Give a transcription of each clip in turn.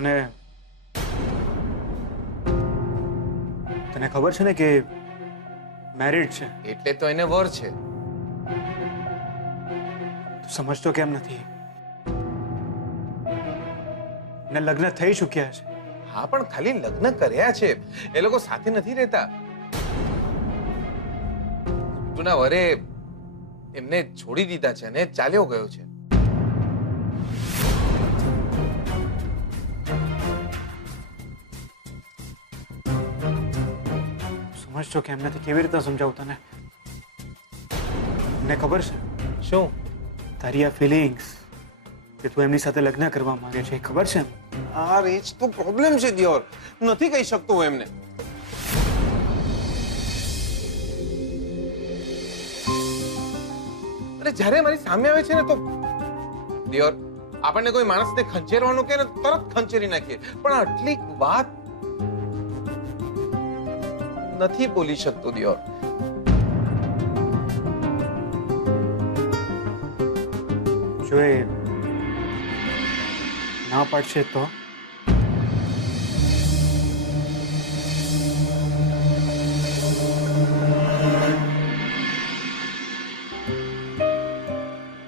તને તને ખબર છે ને કે મેરિડ છે? એટલે તો એને વર છે. તું સમજતો કેમ નથી? ને લગ્ન થઈ ચૂક્યા છે. હા, પણ ખાલી લગ્ન કર્યા છે, એ લોકો સાથે નથી રહેતા. જૂના વરે એમને છોડી દીધા છે અને ચાલ્યો ગયો છે. સમજતો કેમ નથી? કેવી રીતે સમજાવું તને? મને ખબર છે શું? તારી આ ફિલિંગ્સ કે તું એમની સાથે લગ્ન કરવા માંગે છે, એ ખબર છે. આ એ જ તો પ્રોબ્લેમ છે દિયોર. નથી કહી શકતો હું એમને. અરે જ્યારે મારી સામે આવે છે ને તો દિયોર, આપણને કોઈ માણસને ખંચેરવાનું કે ને તરત ખંચેરી નાખીએ, પણ આટલી વાત નથી બોલી શકતો દિયોર. જો એ ના પાડશે તો?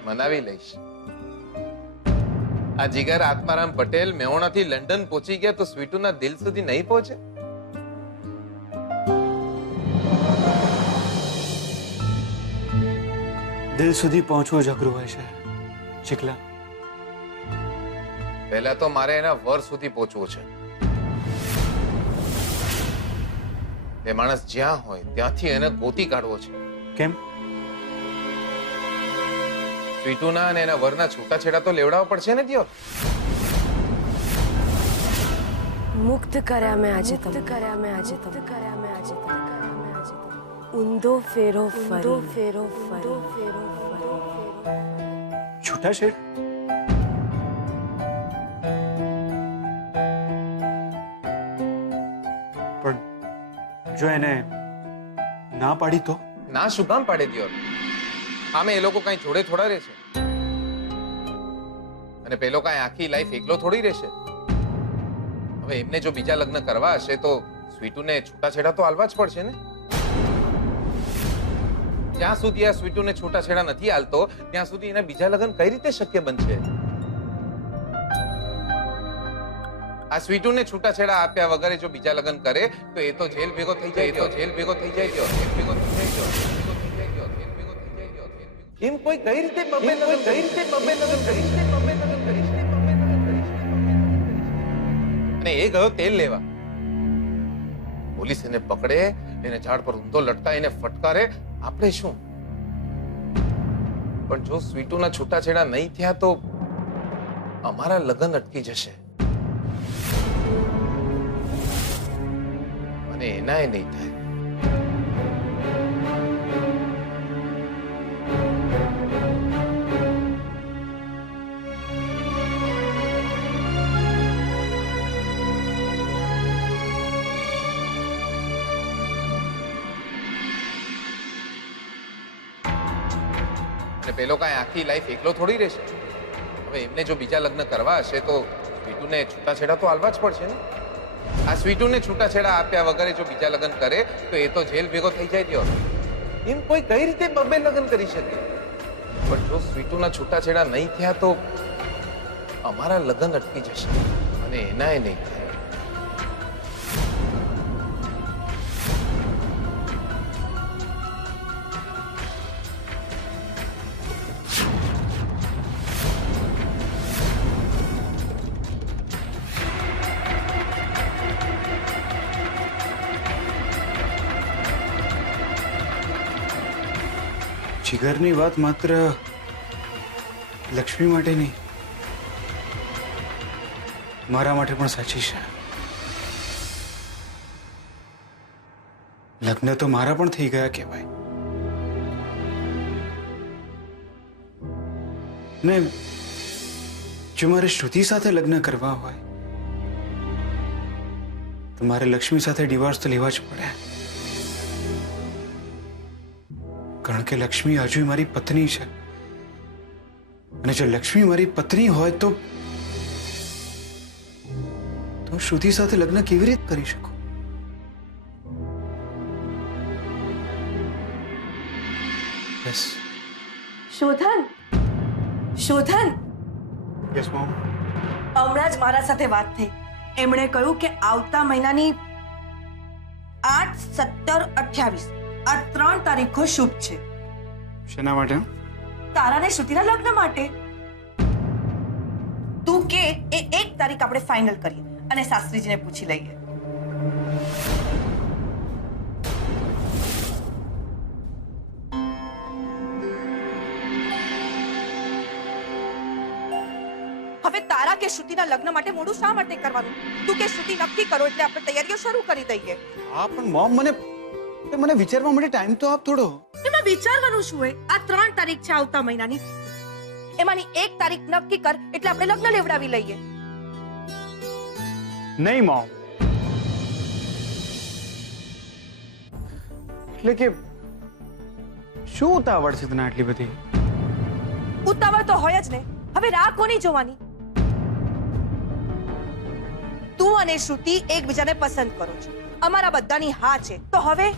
મનાવી લઈશ. આ જીગર આત્મારામ પટેલ મેહોણાથી લંડન પહોંચી ગયા તો સ્વીટુના દિલ સુધી નહીં પહોંચે? દિલ સુધી પહોંચવું જ અઘરું હોય છે ચીકલા. પહેલા તો મારે એના વર સુધી પહોંચવું છે. એ માણસ જ્યાં હોય ત્યાંથી એને ગોતી કાઢવો છે. કેમ? સ્વીટુના અને એના વરના છૂટાછેડા તો લેવડાવવા પડશે ને દિયો. મુક્ત કર્યા મેં આજે તમને, કર્યા મેં આજે તમને, કર્યા મેં આજે તમને, ઊંધો ફેરો ફરી, ફેરો ફરી, ફેરો ફરી. છૂટાછેડ? પણ જો એને ના પાડી તો? ના શું કામ પાડે દિયો? આમે એ લોકો કઈ જોડે થોડા રહેશે, અને પેલો કઈ આખી લાઈફ એકલો થોડી રહેશે. હવે એમને જો બીજા લગ્ન કરવા હશે તો સ્વીટુને છૂટાછેડા તો આલવા જ પડશે ને. જ્યાં સુધી આ સ્વીટુને છૂટાછેડા નથી આલતો ત્યાં સુધી એના બીજા લગ્ન કઈ રીતે શક્ય બનશે? આ સ્વીટુને છૂટાછેડા આપ્યા વગર જો બીજા લગ્ન કરે તો એ તો જેલ ભેગો થઈ જાય, તો જેલ ભેગો થઈ જાય, જેલ ભેગો થઈ જાય. એમ કોઈ કઈ રીતે બબે લગ્ન, કઈ રીતે બબે લગ્ન કરી છે, બબે લગ્ન કરી છે, બબે લગ્ન કરી છે. અને એ ગયો તેલ લેવા. પોલીસ એને પકડે, એને ઝાડ પર ઊંધો લટકાઈને ફટકારે, આપણે શું? પણ જો સ્વીટુના છૂટાછેડા નહીં થયા તો અમારા લગ્ન અટકી જશે અને એનાય નહીં થાય. પેલો કઈ આખી લાઈફ એકલો થોડી રહેશે. હવે એમને જો બીજા લગ્ન કરવા હશે તો સ્વીટુને છૂટાછેડા તો આલવા જ પડશે ને. આ સ્વીટુને છૂટાછેડા આપ્યા વગર જો બીજા લગ્ન કરે તો એ તો જેલ ભેગો થઈ જાય દિયો. એમ કોઈ કઈ રીતે બબે લગ્ન કરી શકે? પણ જો સ્વીટુના છૂટાછેડા નહીં થયા તો અમારા લગ્ન અટકી જશે અને એનાય નહીં થાય. જીગરની વાત માત્ર લક્ષ્મી માટે નહીં, મારા માટે પણ સાચી છે. લગ્ન તો મારા પણ થઈ ગયા કહેવાય ને. જો મારે શ્રુતિ સાથે લગ્ન કરવા હોય તો મારે લક્ષ્મી સાથે ડિવોર્સ તો લેવા જ પડે, કારણ કે લક્ષ્મી હજુ મારી પત્ની છે. અને જો લક્ષ્મી મારી પત્ની હોય તો તો શ્રુતિ સાથે લગ્ન કેવી રીતે કરી શકું? Yes Shodhan Shodhan yes mom. હમણાં જ મારા સાથે વાત થઈ. એમણે કહ્યું કે આવતા મહિનાની 8, 17, 28 આ 3 તારીખો શુભ છે શેના માટે? તારા ને શ્રુતિના લગ્ન માટે. તું કે એ 1 તારીખ આપણે ફાઇનલ કરીએ અને શાસ્ત્રીજીને પૂછી લઈએ. હવે તારા કે શ્રુતિના લગ્ન માટે મોડું શા માટે કરવાનું? તું કે શ્રુતિ નક્કી કરો એટલે આપણે તૈયારીઓ શરૂ કરી દઈએ. હા પણ મોમ, મને વિચારવા માટે ટાઈમ તો આપ થોડો. એમાં વિચારવાનું શું હોય? આ 3 તારીખ છે આવતા મહિનાની. એમાંની 1 તારીખ નક્કી કર એટલે આપણે લગ્ન લેવડાવી લઈએ. નહીં મોમ, એટલે કે શું ઉતાવળ છે તને આટલી બધી? ઉતાવળ તો હોય જ ને. હવે રાહ કોની જોવાની? તું અને શ્રુતિ એકબીજાને પસંદ કરો છો, અમારા બધાની હા છે. તો હવે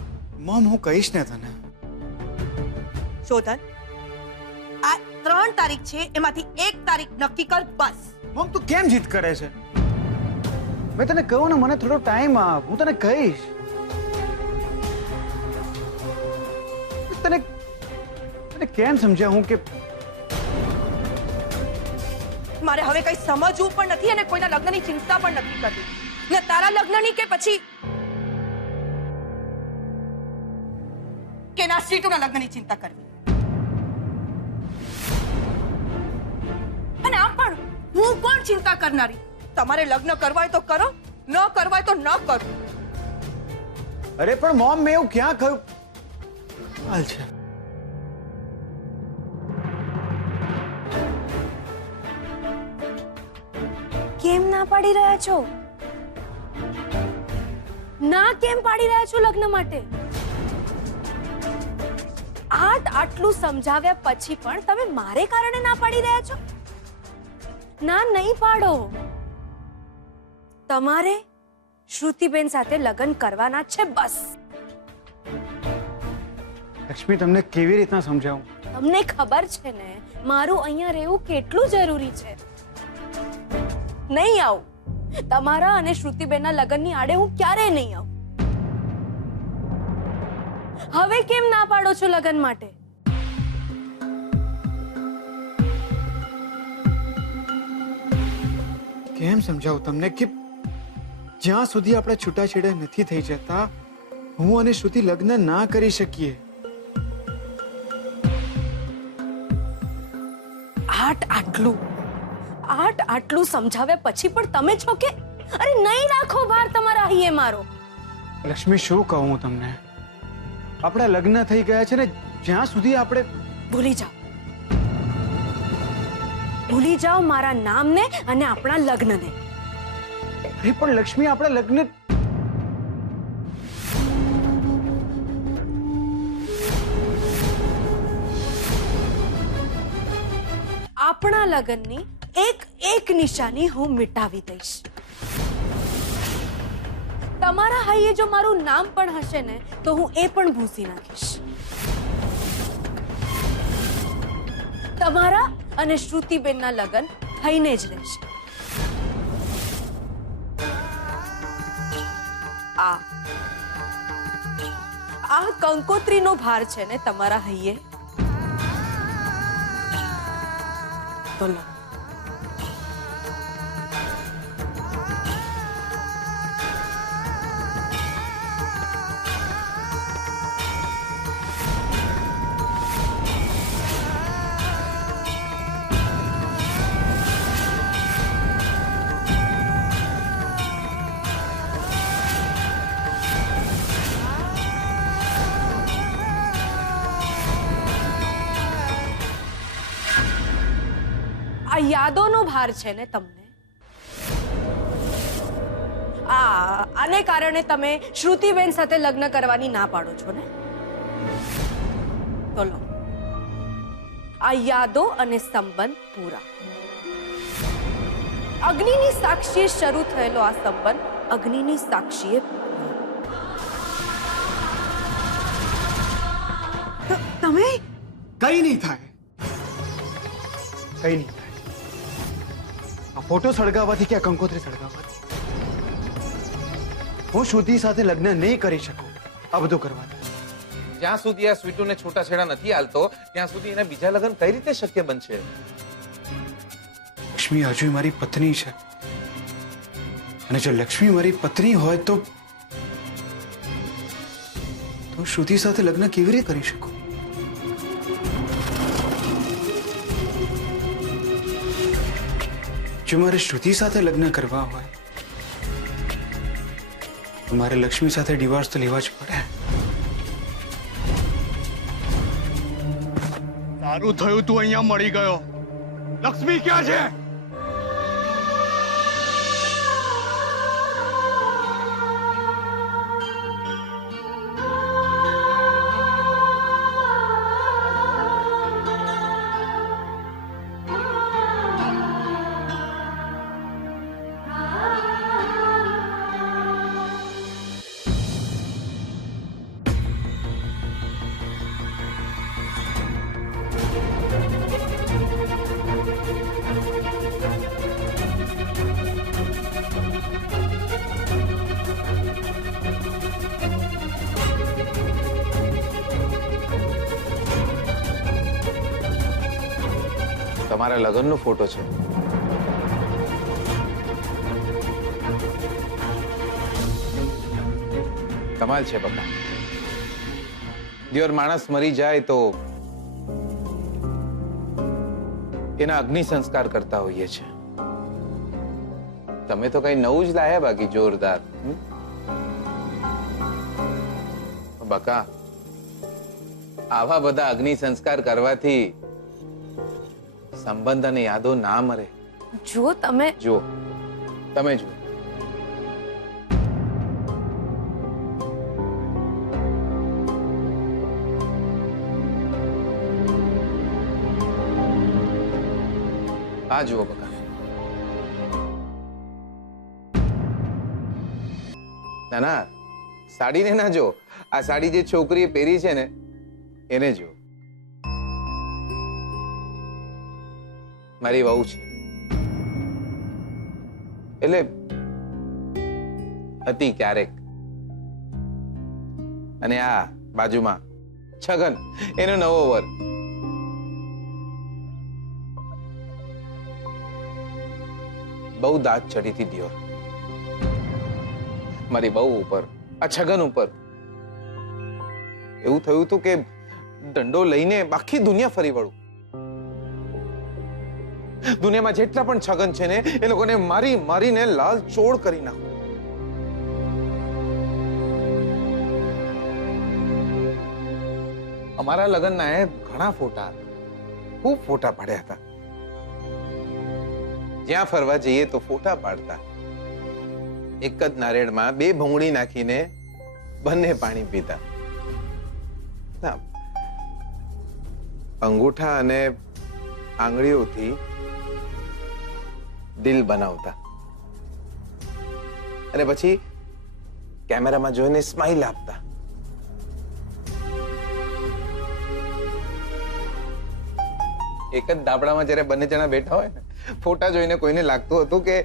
મોમ, હું કહીશ ને તને. શોધન, આ 3 તારીખ છે એમાંથી 1 તારીખ નક્કી કર બસ. મોમ, તું કેમ જીદ કરે છે? મેં તને કહ્યું ને, મને થોડો ટાઈમ આપ, હું તને કહીશ. તને કેમ સમજાવું કે મારે હવે કઈ સમજવું પણ નથી અને કોઈના લગ્નની ચિંતા પણ નથી કરવી. ને તારા લગ્નની કે પછી કે ના સીટુના લગ્નની ચિંતા કરવી. અને આમ પણ હું કોણ ચિંતા કરનારી? તમારે લગ્ન કરવા હોય તો કરો, ન કરવા હોય તો ન કરો. અરે પણ મોમ, મેં એવું ક્યાં કહ્યું? હાલ છે. કેમ ના પાડી રહ્યા છો? ના કેમ પાડી રહ્યા છો લગ્ન માટે? આટલું સમજાવ્યા પછી પણ તમે મારે કારણે ના પાડી રહ્યા છો? ના નહીં પાડો. તમારે શ્રુતિબેન સાથે લગ્ન કરવાના છે બસ. લક્ષ્મી, તમને કેવી રીતના સમજાવું? તમને ખબર છે ને મારું અહીંયા રહેવું કેટલું જરૂરી છે. નહીં આવું. તમારા અને શ્રુતિબેનના લગ્નની આડે હું ક્યારેય નહીં આવું. હવે કેમ ના પાડો છો લગ્ન માટે? કેમ સમજાવું તમને કે જ્યાં સુધી આપણે છૂટાછેડા નથી થઈ જતા, હું અને શ્રુતિ લગ્ન ના કરી શકીએ. આટલું સમજાવ્યા પછી પણ તમે છો કે અરે નહીં રાખો ભાર તમારા અહીં મારો. લક્ષ્મી, શું કહું હું તમને? આપણા લગ્ન થઈ ગયા છે ને, જ્યાં સુધી આપણે ભૂલી જાઓ મારા નામને અને આપણા લગ્નને. અરે પણ લક્ષ્મી, આપણા લગ્ન આપણા લગ્નની એક નિશાની હું મિટાવી દઈશ. તમારા હૈયે જો મારું નામ પણ હશે ને તો હું એ પણ ભૂસી નાખીશ. તમારા અને શ્રુતિબેનના લગ્ન થઈને જ રહેશે. આ કંકોત્રીનો ભાર છે ને તમારા હૈયે, તો લો. આ યાદોનો ભાર છે ને તમને. આને કારણે તમે શ્રુતિબેન સાથે લગ્ન કરવાની ના પાડો છો ને? તો લો, આ યાદો અને સંબંધ પૂરા. અગ્નિની સાક્ષીએ શરૂ થયેલો આ સંબંધ અગ્નિની સાક્ષીએ તમે કઈ નહીં થાય, કઈ નહીં થાય. આ ફોટો સળગાવવાથી કે આ કંકોત્રી સળગાવવાથી હું શ્રુતિ સાથે લગ્ન નહીં કરી શકું. આ બધું કરવાથી જ્યાં સુધી આ સ્વીટુને છૂટાછેડા નથી હાલતો ત્યાં સુધી એને બીજા લગ્ન કઈ રીતે શક્ય બનશે? લક્ષ્મી હજુ મારી પત્ની છે, અને જો લક્ષ્મી મારી પત્ની હોય તો શ્રુતિ સાથે લગ્ન કેવી રીતે કરી શકું? જો મારે શ્રુતિ સાથે લગ્ન કરવા હોય તો મારે લક્ષ્મી સાથે ડિવોર્સ તો લેવા જ પડે. સારું થયું તું અહીંયા મળી ગયો. લક્ષ્મી ક્યાં છે? તમારા લગ્નનો ફોટો છે. કમાલ છે બકા. દિયોર માણસ મરી જાય તો એના અગ્નિ સંસ્કાર કરતા હોઈએ છે. તમે તો કઈ નવું જ લાયા બાકી જોરદાર. બકા, આવા બધા અગ્નિ સંસ્કાર કરવાથી સંબંધ અને યાદો ના મરે. જો તમે જુઓ, તમે જુઓ. આ જુઓ બકા. ના ના, સાડીને ના જો. આ સાડી જે છોકરીએ પહેરી છે ને એને જો. મારી વહુ છે એટલે હતી ક્યારેક. અને આ બાજુમાં છગન, એનો નવો વર. બહુ દાંત ચડી હતી દિયોર મારી બહુ ઉપર, આ છગન ઉપર. એવું થયું હતું કે દંડો લઈને આખી દુનિયા ફરી વળું. દુનિયામાં જેટલા પણ છગન છે ને એ લોકોને મારી મારીને લાલ ચોળ કરી નાખું. અમારા લગ્નના એ ઘણા ફોટા હતા, ખૂબ ફોટા પાડ્યા હતા. જ્યાં ફરવા જઈએ તો ફોટા પાડતા. એક જ નારિયેળમાં 2 ભૂંગળી નાખીને બંને પાણી પીતા. અંગૂઠા અને આંગળીઓથી દિલ બનાવતા અને પછી કેમેરામાં જોઈને સ્માઈલ આપતા. એક જ દાબડામાં જ્યારે બંને જણા બેઠા હોય ને, ફોટા જોઈને કોઈને લાગતું હતું કે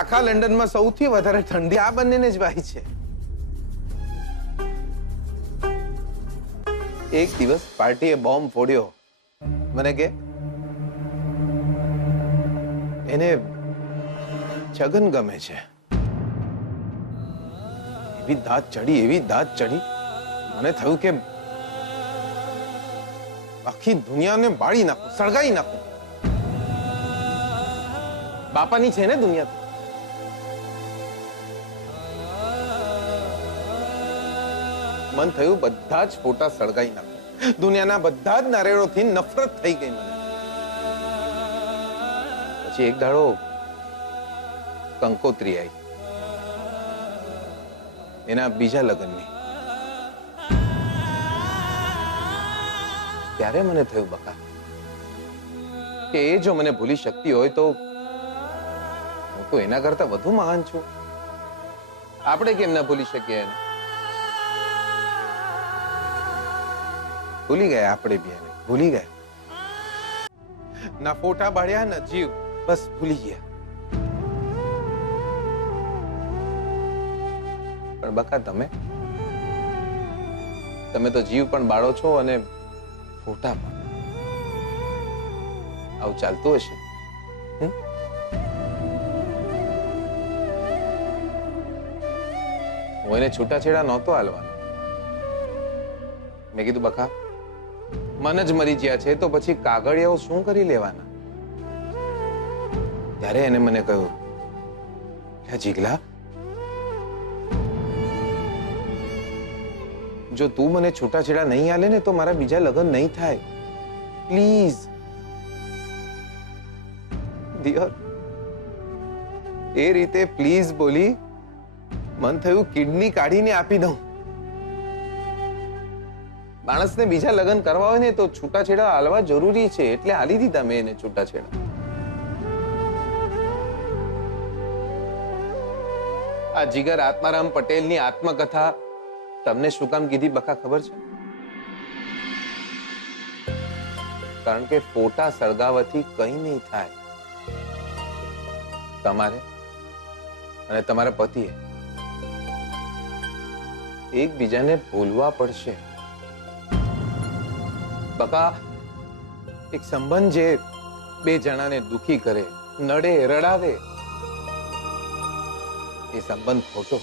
આખા લંડનમાં સૌથી વધારે ઠંડી આ બંનેને જ વાય છે. એક દિવસ પાર્ટીએ બોમ્બ ફોડ્યો. મને કે એને છગન ગમે છે. એવી દાંત ચડી, એવી દાંત ચડી. મને થયું કે આખી દુનિયાને બાળી નાખું, સળગાઈ નાખું. બાપાની છે ને દુનિયા તો. મન થયું બધા જ ફોટા સળગાઈ નાખું. દુનિયાના બધા જ નારિયેળોથી નફરત થઈ ગઈ મને. પછી એક દાડો કંકોત્રી આવી, એના બીજા લગ્નની. ત્યારે મને થયું બકા કે એ જો મને ભૂલી શકતી હોય તો હું તો એના કરતા વધુ મહાન છું. આપણે કેમ ના ભૂલી શકીએ એને? ભૂલી ગયા આપણે બી એને, ભૂલી ગયા. ના ફોટા પાડ્યા ના જીવ, બસ ભૂલી ગયા. પણ બકા તમે તો જીવ પણ બાળો છો અને ફોટા પણ. આવું ચાલતું હશે? હું એને છૂટાછેડા નહોતો હાલવાનો. મેં કીધું બકા મન જ મરી ગયા છે તો પછી કાગળિયાઓ શું કરી લેવાના? ત્યારે એને મને કહ્યું, હે જીગલા, જો તું મને છૂટાછેડા નહીં હાલે ને તો મારા બીજા લગ્ન નહીં થાય. Please dear. એ રીતે પ્લીઝ બોલી મન થયું કિડની કાઢીને આપી દઉં. માણસને બીજા લગ્ન કરવા હોય ને તો છૂટાછેડા હાલવા જરૂરી છે, એટલે હાલી દીધા મેં એને છૂટાછેડા. આ જીગર આત્મારામ પટેલની આત્મકથા તમને શું કામ કીધી બકા ખબર છે? કારણ કે ફોટા સળગાવવાથી કંઈ નહીં થાય. તમારે અને તમારા પતિએ એકબીજાને ભૂલવા પડશે. બકા એક સંબંધ જે બે જણાને દુખી કરે, નડે, રડાવે, એ સંબંધ ખોટો.